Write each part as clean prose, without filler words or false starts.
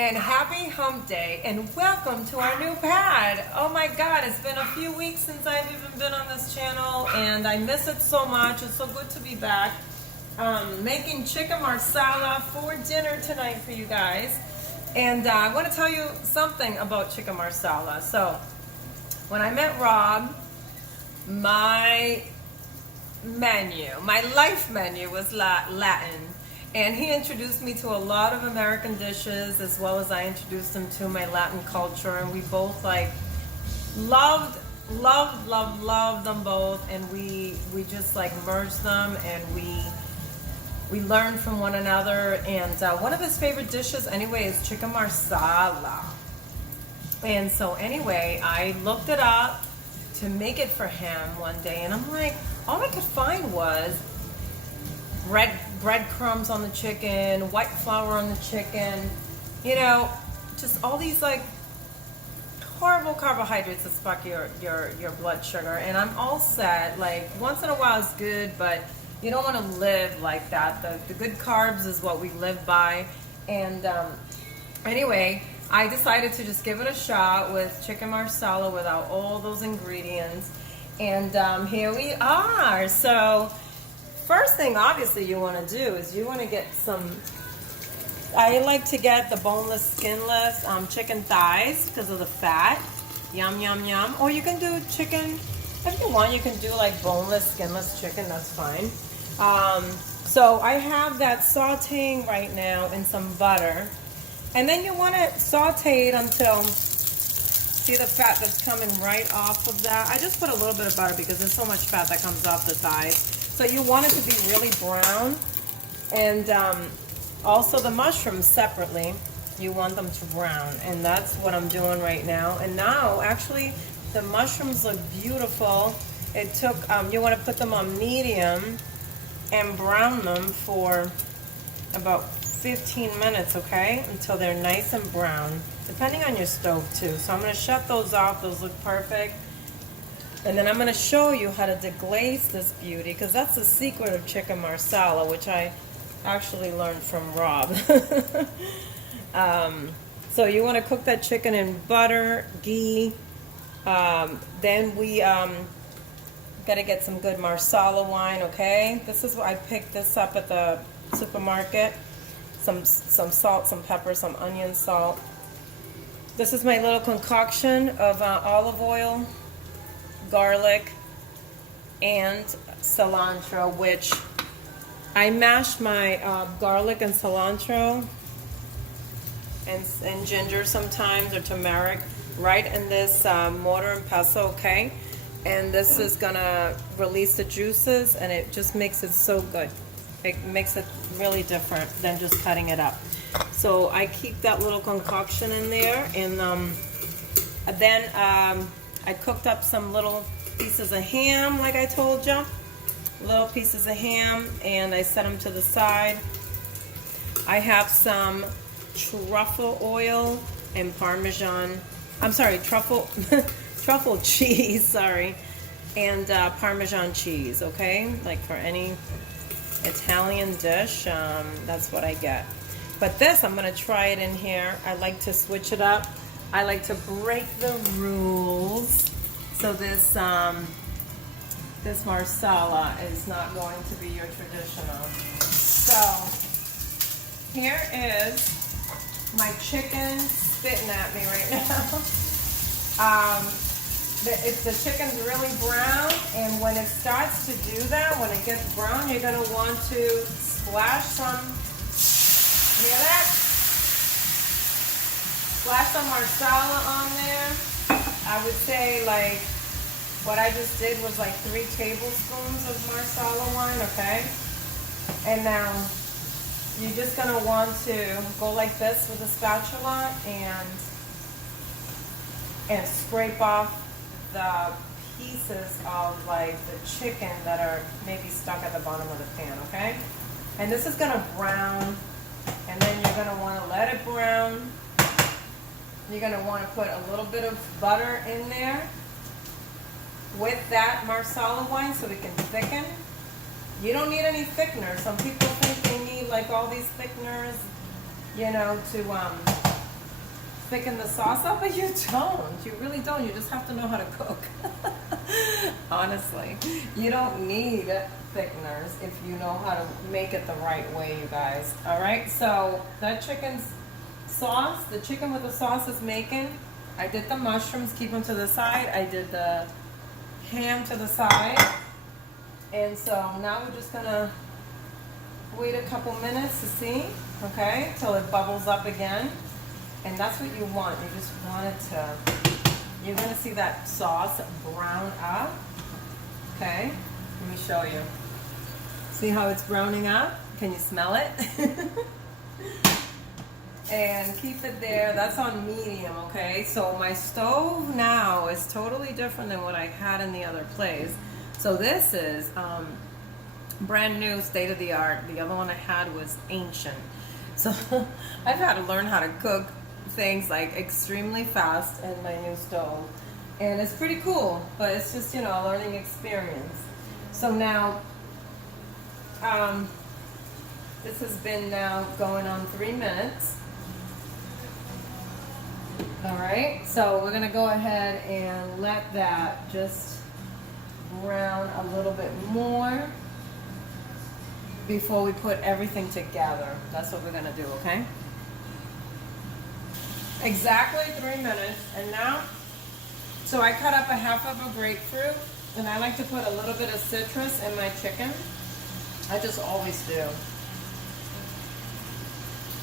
and happy hump day, and welcome to our new pad. Oh my god, it's been a few weeks since I've even been on this channel, and I miss it so much. It's so good to be back. Making chicken marsala for dinner tonight for you guys. And I want to tell you something about chicken marsala. So when I met Rob, my life menu was Latin. And he introduced me to a lot of American dishes, as well as I introduced him to my Latin culture. And we both loved them both. And we just merged them, and we learned from one another. And one of his favorite dishes anyway is chicken marsala. And so anyway, I looked it up to make it for him one day, and I'm like, all I could find was breadcrumbs on the chicken, white flour on the chicken, just all these horrible carbohydrates that spark your blood sugar. And I'm all set. Once in a while is good, but you don't want to live like that. The good carbs is what we live by. And anyway, I decided to just give it a shot with chicken marsala without all those ingredients. And here we are. So first thing, obviously, you want to do is you want to get some, I like to get the boneless, skinless chicken thighs because of the fat. Yum, yum, yum. Or you can do chicken, if you want, you can do boneless, skinless chicken. That's fine. So I have that sauteing right now in some butter. And then you want to saute it until, see the fat that's coming right off of that? I just put a little bit of butter because there's so much fat that comes off the thighs. So you want it to be really brown. And also the mushrooms separately, you want them to brown. And that's what I'm doing right now. And now, actually, the mushrooms look beautiful. It took, you want to put them on medium and brown them for about 15 minutes, okay? Until they're nice and brown, depending on your stove too. So I'm going to shut those off. Those look perfect. And then I'm going to show you how to deglaze this beauty, because that's the secret of chicken marsala, which I actually learned from Rob. So you want to cook that chicken in butter, ghee. Then we got to get some good marsala wine, okay? This is what I picked this up at the supermarket. Some salt, some pepper, some onion salt. This is my little concoction of olive oil, garlic, and cilantro, which I mash my garlic and cilantro and ginger sometimes, or turmeric, right in this mortar and pestle, okay? And this is gonna release the juices, and it just makes it so good. It makes it really different than just cutting it up. So I keep that little concoction in there, and then I cooked up some little pieces of ham, like I told you. Little pieces of ham, and I set them to the side. I have some truffle oil and Parmesan. I'm sorry, truffle cheese, sorry, and Parmesan cheese, okay? Like for any Italian dish, that's what I get. But this, I'm gonna try it in here. I like to switch it up. I like to break the rules. So this this marsala is not going to be your traditional. So here is my chicken spitting at me right now. The chicken's really brown, and when it starts to do that, when it gets brown, you're going to want to splash some, hear that? Splash some marsala on there. I would say what I just did was 3 tablespoons of marsala wine, okay? And now you're just going to want to go like this with a spatula and scrape off the pieces of the chicken that are maybe stuck at the bottom of the pan, okay? And this is gonna brown, and then you're gonna wanna let it brown. You're gonna wanna put a little bit of butter in there with that marsala wine so it can thicken. You don't need any thickener. Some people think they need all these thickeners, to thicken the sauce up, but you don't. You really don't. You just have to know how to cook. Honestly, you don't need thickeners if you know how to make it the right way, you guys. All right, so that chicken's sauce, the chicken with the sauce is making. I did the mushrooms, keep them to the side. I did the ham to the side. And so now we're just gonna wait a couple minutes to see, okay, till it bubbles up again. And that's what you want. You just want it to, you're gonna see that sauce brown up. Okay, let me show you. See how it's browning up? Can you smell it? And keep it there. That's on medium, okay? So my stove now is totally different than what I had in the other place. So this is brand new, state of the art. The other one I had was ancient. So I've had to learn how to cook things like extremely fast in my new stove. And it's pretty cool, but it's just, you know, a learning experience. So now, this has been now going on 3 minutes. All right, so we're gonna go ahead and let that just brown a little bit more before we put everything together. That's what we're gonna do, okay? Exactly 3 minutes, and now, so I cut up a half of a grapefruit, and I like to put a little bit of citrus in my chicken. I just always do.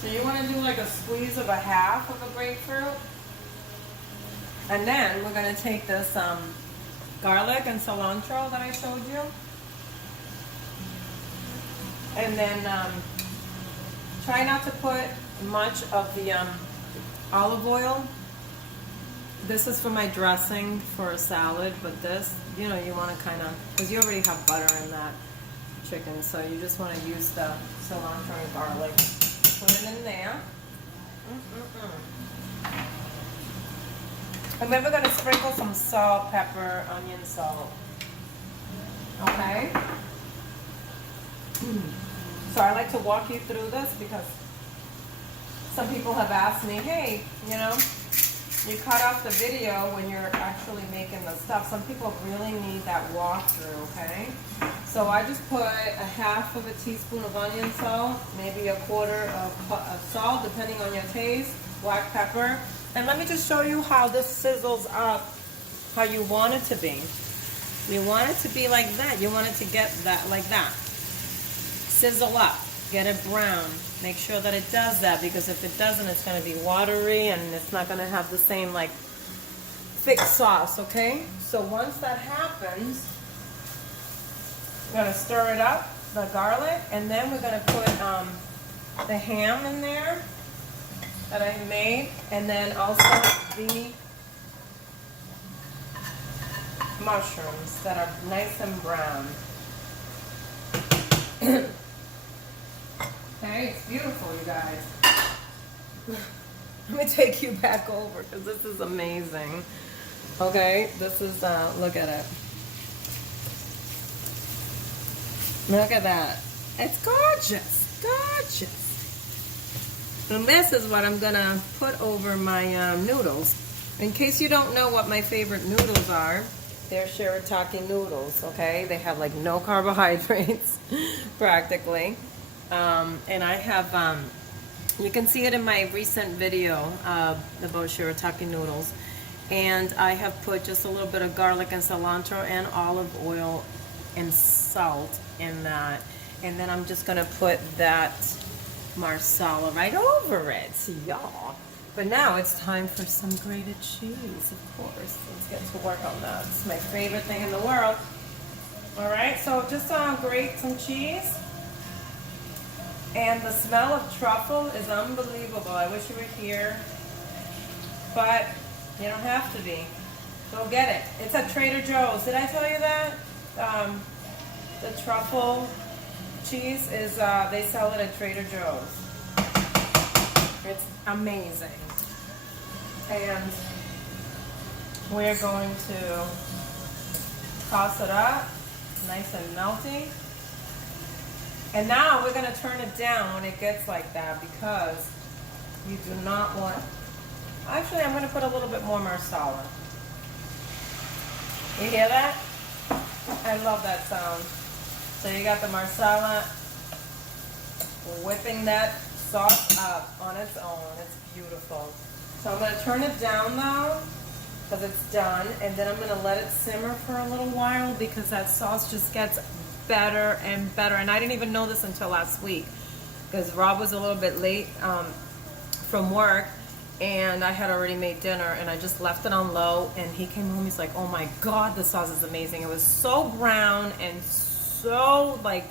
So you wanna do like a squeeze of a half of a grapefruit, and then we're gonna take this garlic and cilantro that I showed you, and then try not to put much of the olive oil. This is for my dressing for a salad, but this, you know, you want to kind of, because you already have butter in that chicken, so you just want to use the cilantro and garlic. Put it in there. I'm never going to sprinkle some salt, pepper, onion, salt. Okay? So I like to walk you through this because some people have asked me, hey, you know, you cut off the video when you're actually making the stuff. Some people really need that walkthrough, okay? So I just put a half of a teaspoon of onion salt, maybe a quarter of salt, depending on your taste, black pepper. And let me just show you how this sizzles up, how you want it to be. You want it to be like that. You want it to get that like that. Sizzle up, get it brown. Make sure that it does that, because if it doesn't, it's going to be watery and it's not going to have the same like thick sauce, okay? So once that happens, we're going to stir it up, the garlic, and then we're going to put the ham in there that I made, and then also the mushrooms that are nice and brown. Okay, it's beautiful, you guys. Let me take you back over because this is amazing. Okay, this is, look at it. Look at that. It's gorgeous, gorgeous. And this is what I'm gonna put over my noodles. In case you don't know what my favorite noodles are, they're shirataki noodles, okay? They have like no carbohydrates, practically. And I have, you can see it in my recent video about shirataki noodles. And I have put just a little bit of garlic and cilantro and olive oil and salt in that. And then I'm just gonna put that marsala right over it, y'all. But now it's time for some grated cheese, of course. Let's get to work on that. It's my favorite thing in the world. All right, so just grate some cheese. And the smell of truffle is unbelievable. I wish you were here, but you don't have to be. Go get it. It's at Trader Joe's. Did I tell you that? The truffle cheese is, they sell it at Trader Joe's. It's amazing. And we're going to toss it up, nice and melty. And now we're going to turn it down when it gets like that, because you do not want Actually, I'm going to put a little bit more marsala. You hear that? I love that sound. So you got the marsala whipping that sauce up on its own. It's beautiful. So I'm going to turn it down though, because it's done, and then I'm going to let it simmer for a little while because that sauce just gets better and better. And I didn't even know this until last week because Rob was a little bit late from work, and I had already made dinner, and I just left it on low, and he came home, he's like, oh my God, the sauce is amazing. It was so brown and so like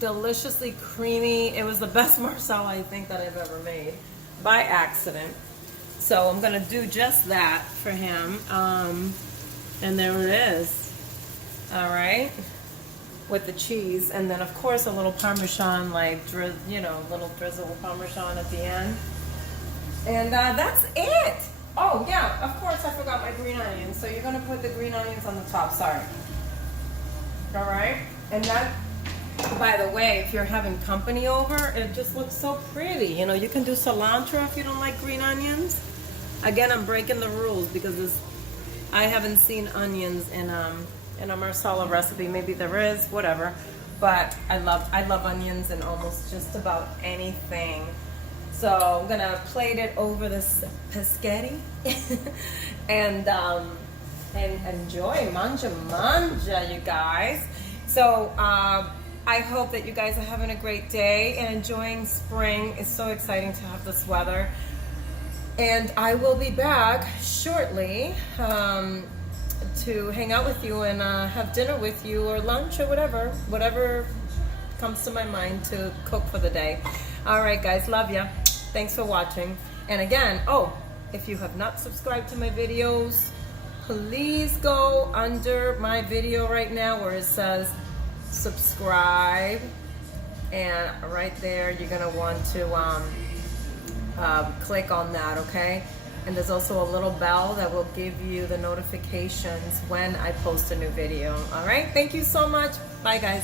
deliciously creamy. It was the best marsala I think that I've ever made by accident. So I'm gonna do just that for him. And there it is. All right, with the cheese, and then of course a little Parmesan, like little drizzle of Parmesan at the end. And that's it. Oh yeah, of course I forgot my green onions. So you're gonna put the green onions on the top. Sorry. All right, and that, by the way, if you're having company over, it just looks so pretty. You know, you can do cilantro if you don't like green onions. Again, I'm breaking the rules because I haven't seen onions in a marsala recipe. Maybe there is, whatever. But I love onions in almost just about anything. So I'm gonna plate it over this pescetti and enjoy, manja, you guys. So I hope that you guys are having a great day and enjoying spring. It's so exciting to have this weather. And I will be back shortly to hang out with you and have dinner with you or lunch or whatever comes to my mind to cook for the day. All right, guys, love ya. Thanks for watching. And again, if you have not subscribed to my videos, please go under my video right now where it says subscribe, and right there you're gonna want to click on that, okay? And there's also a little bell that will give you the notifications when I post a new video. All right, thank you so much. Bye, guys.